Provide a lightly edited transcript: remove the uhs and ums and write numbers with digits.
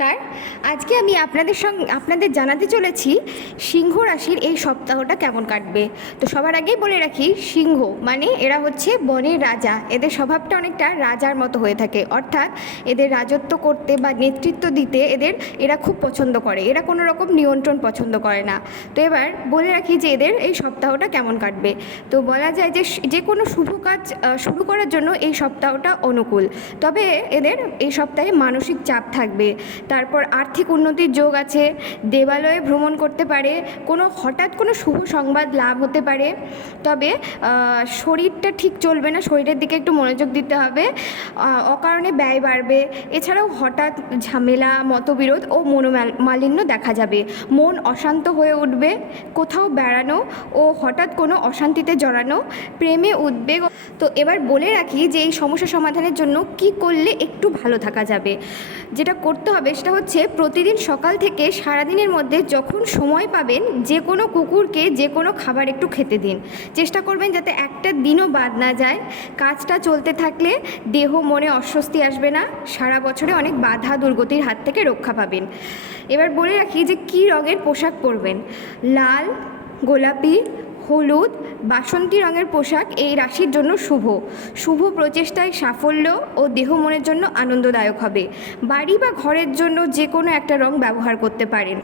নমস্কার। আজকে আমি আপনাদের জানাতে চলেছি সিংহ রাশির এই সপ্তাহটা কেমন কাটবে। তো সবার আগেই বলে রাখি, সিংহ মানে এরা হচ্ছে বনের রাজা। এদের স্বভাবটা অনেকটা রাজার মতো হয়ে থাকে, অর্থাৎ এদের রাজত্ব করতে বা নেতৃত্ব দিতে এরা খুব পছন্দ করে। এরা কোনো রকম নিয়ন্ত্রণ পছন্দ করে না। তো এবার বলে রাখি যে এদের এই সপ্তাহটা কেমন কাটবে। তো বলা যায় যে কোনো শুভ কাজ শুরু করার জন্য এই সপ্তাহটা অনুকূল। তবে এদের এই সপ্তাহে মানসিক চাপ থাকবে। তারপর আর্থিক উন্নতির যোগ আছে, দেবালয়ে ভ্রমণ করতে পারে, হঠাৎ কোনো শুভ সংবাদ লাভ হতে পারে। তবে শরীরটা ঠিক চলবে না, শরীরের দিকে একটু মনোযোগ দিতে হবে। অকারণে ব্যয় বাড়বে। এছাড়াও হঠাৎ ঝামেলা, মতবিরোধ ও মনোমালিন্য দেখা যাবে। মন অশান্ত হয়ে উঠবে। কোথাও বেড়ানো ও হঠাৎ কোনো অশান্তিতে জড়ানো, প্রেমে উদ্বেগ। তো এবার বলে রাখি যে এই সমস্যা সমাধানের জন্য কি করলে একটু ভালো থাকা যাবে। যেটা করতে হবে সেটা হচ্ছে, প্রতিদিন সকাল থেকে সারাদিনের মধ্যে যখন সময় পাবেন যে কোনো কুকুরকে যে কোনো খাবার একটু খেতে দিন। চেষ্টা করবেন যাতে একটা দিনও বাদ না যায়। কাজটা চলতে থাকলে দেহ মনে অস্বস্তি আসবে না। সারা বছরে অনেক বাধা দুর্গতির হাত থেকে রক্ষা পাবেন। এবার বলে রাখি যে কী রঙের পোশাক পরবেন। লাল, গোলাপি, হলুদ, বাসন্তী রঙের পোশাক এই রাশির জন্য শুভ প্রচেষ্টায় সাফল্য ও দেহ মনের জন্য আনন্দদায়ক হবে। বাড়ি বা ঘরের জন্য যে কোনো একটা রং ব্যবহার করতে পারেন।